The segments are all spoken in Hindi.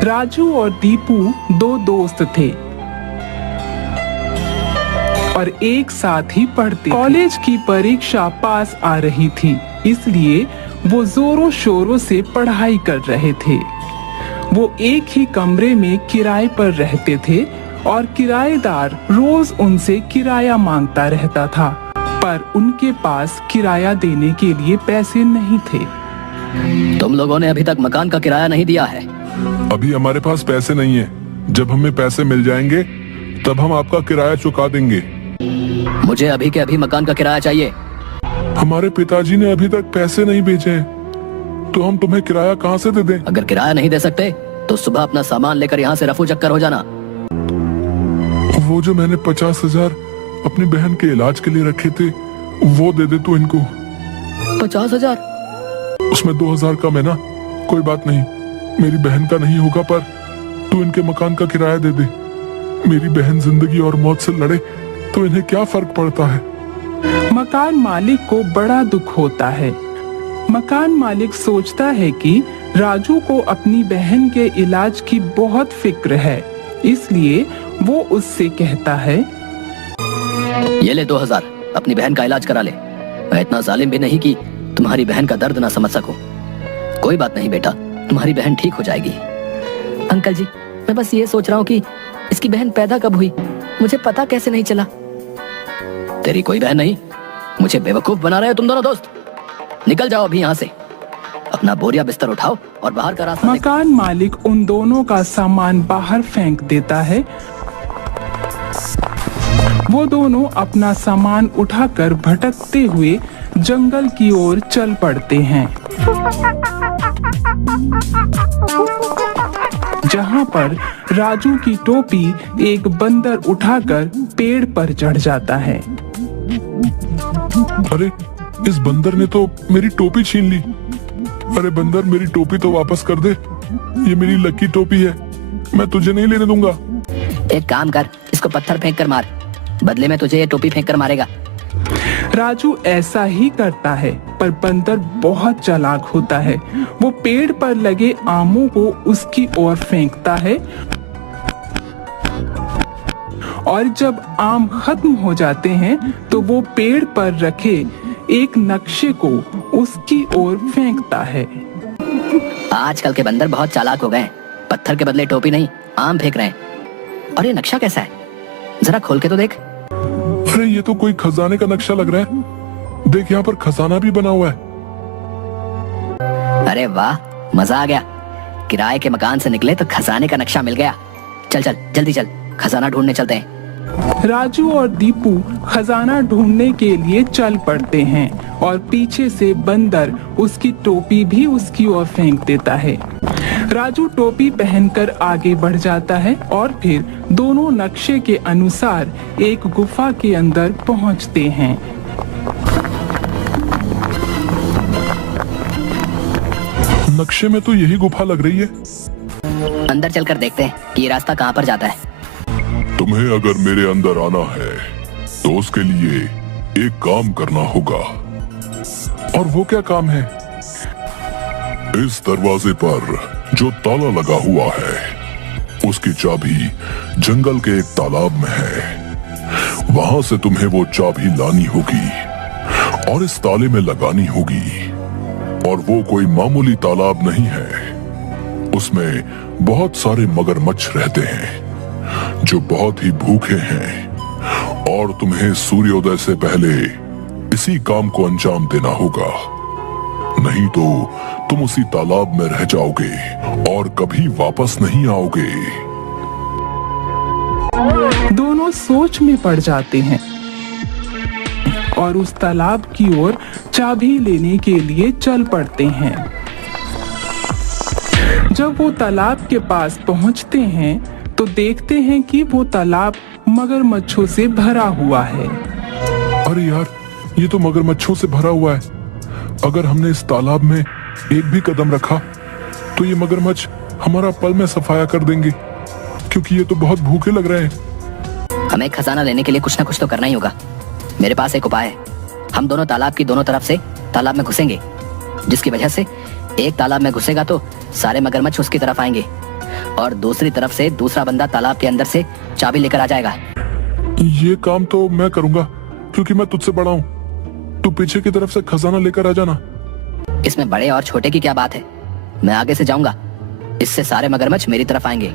राजू और दीपू दो दोस्त थे और एक साथ ही पढ़ते। कॉलेज की परीक्षा पास आ रही थी, इसलिए वो जोरों शोरों से पढ़ाई कर रहे थे। वो एक ही कमरे में किराए पर रहते थे और किराएदार रोज उनसे किराया मांगता रहता था, पर उनके पास किराया देने के लिए पैसे नहीं थे। तुम लोगों ने अभी तक मकान का किराया नहीं दिया है। अभी हमारे पास पैसे नहीं है। जब हमें पैसे मिल जाएंगे तब हम आपका किराया चुका देंगे। मुझे अभी के अभी मकान का किराया चाहिए। हमारे पिताजी ने अभी तक पैसे नहीं भेजे हैं, तो हम तुम्हें किराया कहाँ से दे दें? अगर किराया नहीं दे सकते तो सुबह अपना सामान लेकर यहाँ से रफू चक्कर हो जाना। वो जो मैंने 50,000 अपनी बहन के इलाज के लिए रखे थे, वो दे दे तू इनको। 50,000? उसमें 2,000 कम है ना। कोई बात नहीं, मेरी बहन का नहीं होगा, पर तू इनके मकान का किराया दे दे। मेरी बहन जिंदगी और मौत से लड़े तो इन्हें क्या फर्क पड़ता है। मकान मालिक को बड़ा दुख होता है। मकान मालिक सोचता है कि राजू को अपनी बहन के इलाज की बहुत फिक्र है, इसलिए वो उससे कहता है, ये ले 2,000, अपनी बहन का इलाज करा ले। मैं इतना जालिम भी नहीं कि तुम्हारी बहन का दर्द ना समझ सकूं। कोई बात नहीं बेटा, तुम्हारी बहन ठीक हो जाएगी। अंकल जी, मैं बस ये सोच रहा हूँ कि इसकी बहन पैदा कब हुई, मुझे पता कैसे नहीं चला। तेरी कोई बहन नहीं, मुझे बेवकूफ बना रहे हो तुम दोनों दोस्त। निकल जाओ अभी यहाँ से। अपना बोरिया बिस्तर उठाओ और बाहर का रास्ता। मकान मालिक उन दोनों का सामान बाहर फेंक देता है। वो दोनों अपना सामान उठाकर भटकते हुए जंगल की ओर चल पड़ते हैं, जहाँ पर राजू की टोपी एक बंदर उठाकर पेड़ पर चढ़ जाता है। अरे, इस बंदर ने तो मेरी टोपी छीन ली। अरे बंदर, मेरी टोपी तो वापस कर दे। ये मेरी लकी टोपी है, मैं तुझे नहीं लेने दूंगा। एक काम कर, इसको पत्थर फेंक कर मार, बदले में तुझे ये टोपी फेंक कर मारेगा। राजू ऐसा ही करता है, पर बंदर बहुत चालाक होता है। वो पेड़ पर लगे आमों को उसकी ओर फेंकता है और जब आम खत्म हो जाते हैं तो वो पेड़ पर रखे एक नक्शे को उसकी ओर फेंकता है। आजकल के बंदर बहुत चालाक हो गए, पत्थर के बदले टोपी नहीं आम फेंक रहे हैं। और ये नक्शा कैसा है, जरा खोल के तो देख। अरे ये तो कोई खजाने का नक्शा लग रहा है। देख, यहाँ पर खजाना भी बना हुआ है। अरे वाह, मजा आ गया। किराए के मकान से निकले तो खजाने का नक्शा मिल गया। चल चल जल्दी चल, खजाना ढूंढने चलते हैं। राजू और दीपू खजाना ढूंढने के लिए चल पड़ते हैं और पीछे से बंदर उसकी टोपी भी उसकी ओर फेंक देता है। राजू टोपी पहनकर आगे बढ़ जाता है और फिर दोनों नक्शे के अनुसार एक गुफा के अंदर पहुंचते हैं। नक्शे में तो यही गुफा लग रही है। अंदर चलकर देखते हैं कि ये रास्ता कहाँ पर जाता है। तुम्हें अगर मेरे अंदर आना है तो उसके लिए एक काम करना होगा। और वो क्या काम है? इस दरवाजे पर जो ताला लगा हुआ है, उसकी चाबी जंगल के एक तालाब में है। वहां से तुम्हें वो चाबी लानी होगी और इस ताले में लगानी होगी। और वो कोई मामूली तालाब नहीं है, उसमें बहुत सारे मगरमच्छ रहते हैं जो बहुत ही भूखे हैं। और तुम्हें सूर्योदय से पहले इसी काम को अंजाम देना होगा, नहीं तो तुम उसी तालाब में रह जाओगे और कभी वापस नहीं आओगे। दोनों सोच में पड़ जाते हैं और उस तालाब की ओर चाबी लेने के लिए चल पड़ते हैं। जब वो तालाब के पास पहुंचते हैं तो देखते हैं कि वो तालाब मगरमच्छों से भरा हुआ है। अरे यार, ये तो मगरमच्छों से भरा हुआ है। अगर हमने इस तालाब में एक भी कदम रखा तो ये मगरमच्छ हमारा पल में सफाया कर देंगे, क्योंकि ये तो बहुत भूखे लग रहे हैं। हमें खजाना लेने के लिए कुछ ना कुछ तो करना ही होगा। मेरे पास एक उपाय है। हम दोनों तालाब की दोनों तरफ से तालाब में घुसेंगे, जिसकी वजह से एक तालाब में घुसेगा तो सारे मगरमच्छ उसकी तरफ आएंगे और दूसरी तरफ से दूसरा बंदा तालाब के अंदर से चाबी लेकर आ जाएगा। ये काम तो मैं करूंगा क्योंकि मैं तुझसे बड़ा हूँ। तू पीछे की तरफ से खजाना लेकर आ जाना। इसमें बड़े और छोटे की क्या बात है, मैं आगे से जाऊंगा, इससे सारे मगरमच्छ मेरी तरफ आएंगे।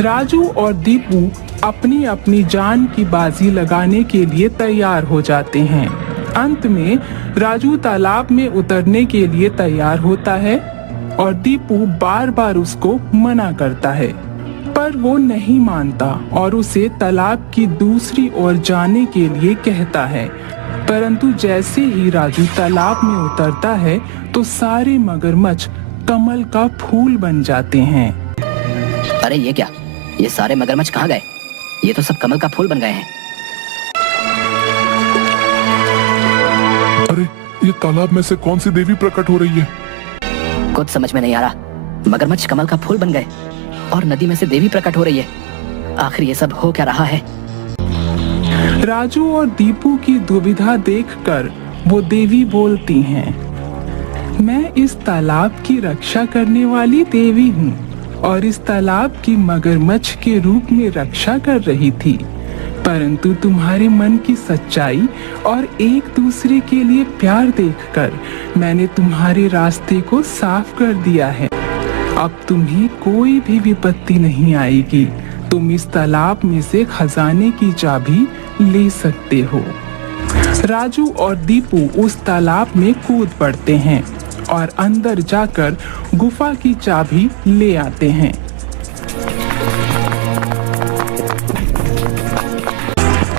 राजू और दीपू अपनी अपनी जान की बाजी लगाने के लिए तैयार हो जाते हैं। अंत में राजू तालाब में उतरने के लिए तैयार होता है और दीपू बार बार उसको मना करता है, पर वो नहीं मानता और उसे तालाब की दूसरी ओर जाने के लिए कहता है। परंतु जैसे ही राजू तालाब में उतरता है तो सारे मगरमच्छ कमल का फूल बन जाते हैं। अरे ये क्या, ये सारे मगरमच्छ कहाँ गए? ये तो सब कमल का फूल बन गए हैं। अरे ये तालाब में से कौन सी देवी प्रकट हो रही है? कुछ समझ में नहीं आ रहा। मगरमच्छ कमल का फूल बन गए और नदी में से देवी प्रकट हो रही है। आखिर ये सब हो क्या रहा है? राजू और दीपू की दुविधा देखकर वो देवी बोलती हैं, मैं इस तालाब की रक्षा करने वाली देवी हूँ और इस तालाब की मगरमच्छ के रूप में रक्षा कर रही थी, परंतु तुम्हारे मन की सच्चाई और एक दूसरे के लिए प्यार देखकर मैंने तुम्हारे रास्ते को साफ कर दिया है। अब तुम्हें कोई भी विपत्ति नहीं आएगी। तुम इस तालाब में से खजाने की चाबी ले सकते हो। राजू और दीपू उस तालाब में कूद पड़ते हैं और अंदर जाकर गुफा की चाबी ले आते हैं।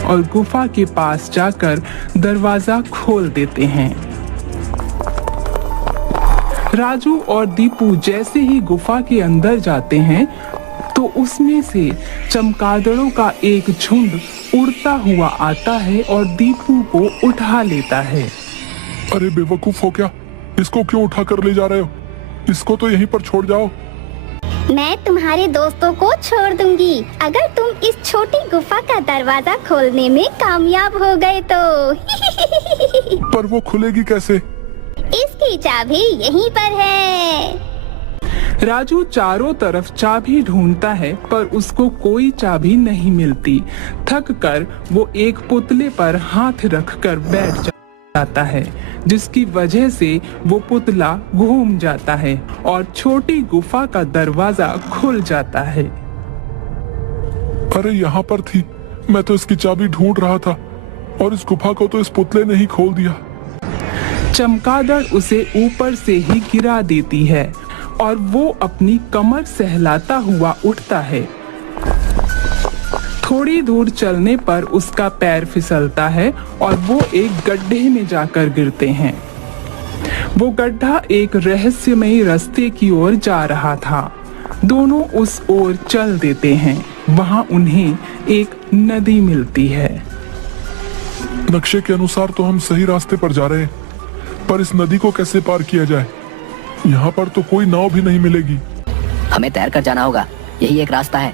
और गुफा के पास जाकर दरवाजा खोल देते हैं। राजू और दीपू जैसे ही गुफा के अंदर जाते हैं तो उसमें से चमगादड़ों का एक झुंड उड़ता हुआ आता है और दीपू को उठा लेता है। अरे बेवकूफ हो क्या? इसको क्यों उठा कर ले जा रहे हो? इसको तो यहीं पर छोड़ जाओ। मैं तुम्हारे दोस्तों को छोड़ दूंगी अगर तुम इस छोटी गुफा का दरवाजा खोलने में कामयाब हो गए तो। पर वो खुलेगी कैसे? इसकी चाबी यहीं पर है। राजू चारों तरफ चाबी ढूंढता है पर उसको कोई चाबी नहीं मिलती। थक कर वो एक पुतले पर हाथ रखकर बैठ जाता है, जिसकी वजह से वो पुतला घूम जाता है और छोटी गुफा का दरवाजा खुल जाता है। अरे यहाँ पर थी, मैं तो इसकी चाबी ढूंढ रहा था और इस गुफा को तो इस पुतले ने ही खोल दिया। चमगादड़ उसे ऊपर से ही गिरा देती है और वो अपनी कमर सहलाता हुआ उठता है। थोड़ी दूर चलने पर उसका पैर फिसलता है और वो एक गड्ढे में जाकर गिरते हैं। वो गड्ढा एक रहस्यमयी रास्ते की ओर जा रहा था। दोनों उस ओर चल देते हैं। वहां उन्हें एक नदी मिलती है। नक्शे के अनुसार तो हम सही रास्ते पर जा रहे हैं, पर इस नदी को कैसे पार किया जाए? यहाँ पर तो कोई नाव भी नहीं मिलेगी। हमें तैर कर जाना होगा, यही एक रास्ता है,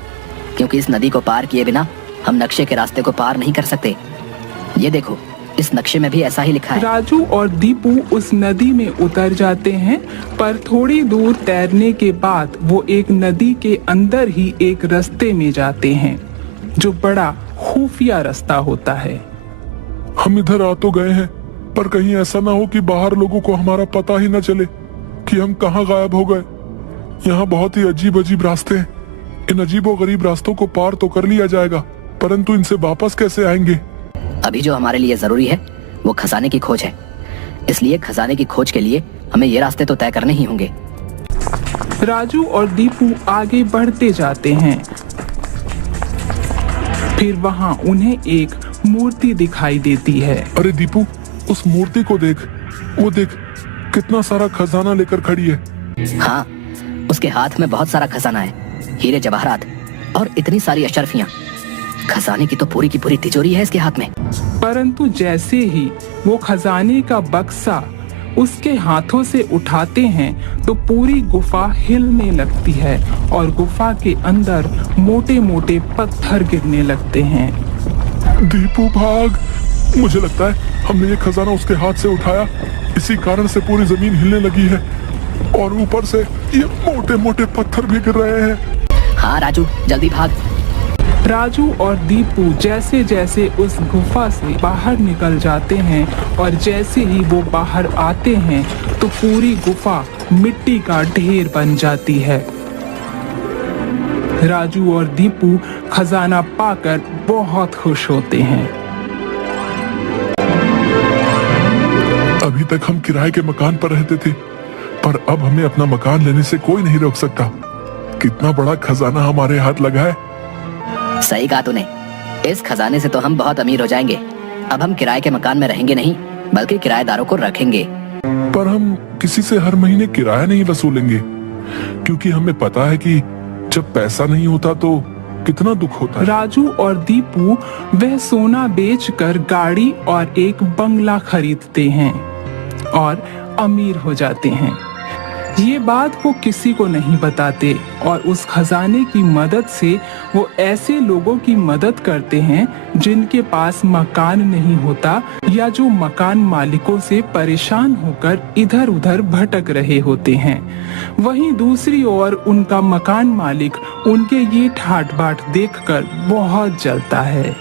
क्योंकि इस नदी को पार किए बिना हम नक्शे के रास्ते को पार नहीं कर सकते। ये देखो, इस नक्शे में भी ऐसा ही लिखा है। राजू और दीपू उस नदी में उतर जाते हैं, पर थोड़ी दूर तैरने के बाद वो एक नदी के अंदर ही एक रास्ते में जाते हैं, जो बड़ा खुफिया रास्ता होता है। हम इधर आ तो गए हैं, पर कहीं ऐसा ना हो कि बाहर लोगों को हमारा पता ही न चले कि हम कहाँ गायब हो गए। यहाँ बहुत ही अजीब अजीब रास्ते हैं। इन अजीबो गरीब रास्तों को पार तो कर लिया जाएगा, परंतु इनसे वापस कैसे आएंगे? अभी जो हमारे लिए जरूरी है वो खजाने की खोज है, इसलिए खजाने की खोज के लिए हमें ये रास्ते तो तय करने ही होंगे। राजू और दीपू आगे बढ़ते जाते हैं। फिर वहाँ उन्हें एक मूर्ति दिखाई देती है। अरे दीपू, उस मूर्ति को देख, वो देख, कितना सारा खजाना लेकर खड़ी है। हाँ, उसके हाथ में बहुत सारा खजाना है, हीरे जवाहरात और इतनी सारी अशरफियाँ। खजाने की तो पूरी की पूरी तिजोरी है इसके हाथ में। परंतु जैसे ही वो खजाने का बक्सा उसके हाथों से उठाते हैं तो पूरी गुफा हिलने लगती है और गुफा के अंदर मोटे मोटे पत्थर गिरने लगते हैं। दीपू भाग, मुझे लगता है हमने ये खजाना उसके हाथ से उठाया, इसी कारण से पूरी जमीन हिलने लगी है और ऊपर से ये मोटे मोटे पत्थर भी गिर रहे हैं। हाँ राजू, जल्दी भाग। राजू और दीपू जैसे जैसे उस गुफा से बाहर निकल जाते हैं और जैसे ही वो बाहर आते हैं तो पूरी गुफा मिट्टी का ढेर बन जाती है। राजू और दीपू खजाना पाकर बहुत खुश होते हैं। अभी तक हम किराए के मकान पर रहते थे, पर अब हमें अपना मकान लेने से कोई नहीं रोक सकता। कितना बड़ा खजाना हमारे हाथ लगा है। सही कहा तूने, इस खजाने से तो हम बहुत अमीर हो जाएंगे। अब हम किराए के मकान में रहेंगे नहीं, बल्कि किराएदारों को रखेंगे। पर हम किसी से हर महीने किराया नहीं वसूलेंगे, क्योंकि हमें पता है कि जब पैसा नहीं होता तो कितना दुख होता है। राजू और दीपू वह सोना बेचकर गाड़ी और एक बंगला खरीदते हैं और अमीर हो जाते हैं। ये बात वो किसी को नहीं बताते और उस खजाने की मदद से वो ऐसे लोगों की मदद करते हैं जिनके पास मकान नहीं होता या जो मकान मालिकों से परेशान होकर इधर उधर भटक रहे होते हैं। वहीं दूसरी ओर उनका मकान मालिक उनके ये ठाट बाट देखकर बहुत जलता है।